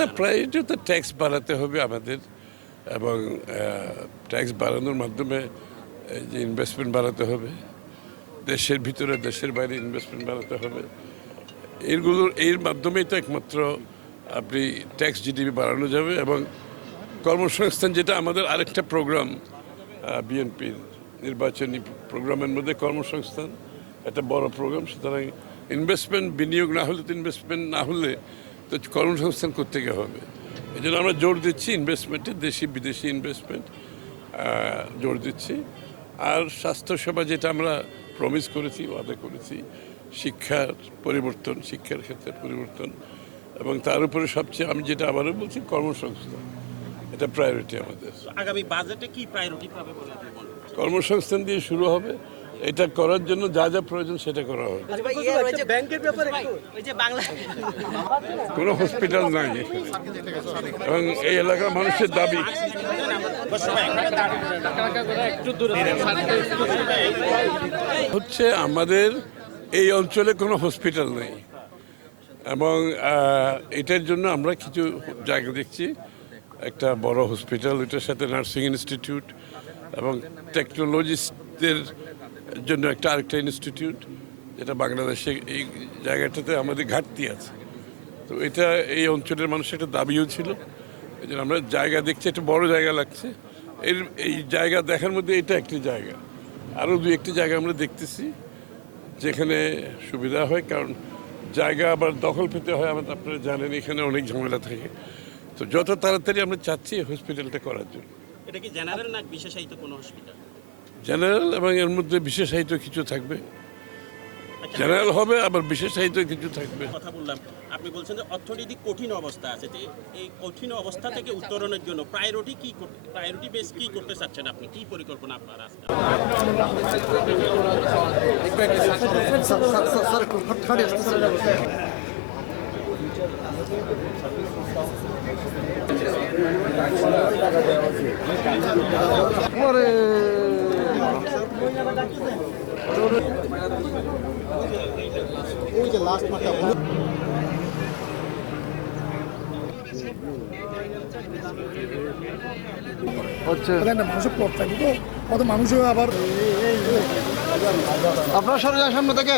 না প্রায়োরিটি তো ট্যাক্স বাড়াতে হবে আমাদের, এবং ট্যাক্স বাড়ানোর মাধ্যমে যে ইনভেস্টমেন্ট বাড়াতে হবে, দেশের ভিতরে দেশের বাইরে ইনভেস্টমেন্ট বাড়াতে হবে। এর মাধ্যমেই তো একমাত্র আপনি ট্যাক্স জিডিপি বাড়ানো যাবে, এবং কর্মসংস্থান, যেটা আমাদের আরেকটা প্রোগ্রাম বিএনপির নির্বাচনী প্রোগ্রামের মধ্যে কর্মসংস্থান একটা বড় প্রোগ্রাম। সুতরাং ইনভেস্টমেন্ট, বিনিয়োগ না হলে তো ইনভেস্টমেন্ট না হলে তো কর্মসংস্থান করতে গিয়ে হবে। এই জন্য আমরা জোর দিচ্ছি ইনভেস্টমেন্টে, দেশি বিদেশি ইনভেস্টমেন্ট জোর দিচ্ছি। আর স্বাস্থ্যসেবা যেটা আমরা প্রমিস করেছি, ওয়াদা করেছি, শিক্ষার পরিবর্তন, শিক্ষার ক্ষেত্রে পরিবর্তন, এবং তার উপরে সবচেয়ে আমি যেটা আবারও বলছি, কর্মসংস্থান, এটা প্রায়োরিটি আমাদের। আগামী বাজেটে কি প্রায়োরিটি পাবে বলে আপনি মনে করছেন? কর্মসংস্থান দিয়ে শুরু হবে, এটা করার জন্য যা যা প্রয়োজন সেটা করা হবে। ব্যাংকের ব্যাপারে কোনো হসপিটাল নাই এখানে, এবং এই এলাকার মানুষের দাবি। হচ্ছে আমাদের এই অঞ্চলে কোনো হসপিটাল নেই, এবং এটার জন্য আমরা কিছু জায়গা দেখছি, একটা বড় হসপিটাল, এটার সাথে নার্সিং ইনস্টিটিউট এবং টেকনোলজিস্টদের জন্য আরেকটা ইনস্টিটিউট, যেটা বাংলাদেশে এই জায়গাটাতে আমাদের ঘাটতি আছে। তো এটা এই অঞ্চলের মানুষের একটা দাবিও ছিল, এই জন্য আমরা জায়গা দেখছি, একটা বড় জায়গা লাগছে। এই জায়গা দেখার মধ্যে এটা একটি জায়গা, আরও দু একটি জায়গা আমরা দেখতেছি যেখানে সুবিধা হয়, কারণ জায়গা আবার দখল পেতে হয়, আপনারা জানেন এখানে অনেক ঝামেলা থাকে। তো যত তাড়াতাড়ি আমরা চাচ্ছি হসপিটালটা করার জন্য। এটা কি জেনারেল না বিশেষায়িত কোনো হসপিটাল? জেনারেল, এবং এর মধ্যে বিশেষায়িত কিছু থাকবে। জেনারেল হবে, আবার বিশেষায়িত কিছু থাকবে। কথা বললাম, আপনি বলছেন যে অর্থনৈতিক কঠিন অবস্থা আছে, যে এই কঠিন অবস্থা থেকে উত্তরণের জন্য প্রায়োরিটি বেস কি করতে চাচ্ছেন আপনি? কি পরিকল্পনা আপনার আছে? ওই যে লাস্ট মাঠটা মানুষের প্লট থাকে, তো কত মানুষও আবার আপনার সরে যান সামনে থেকে।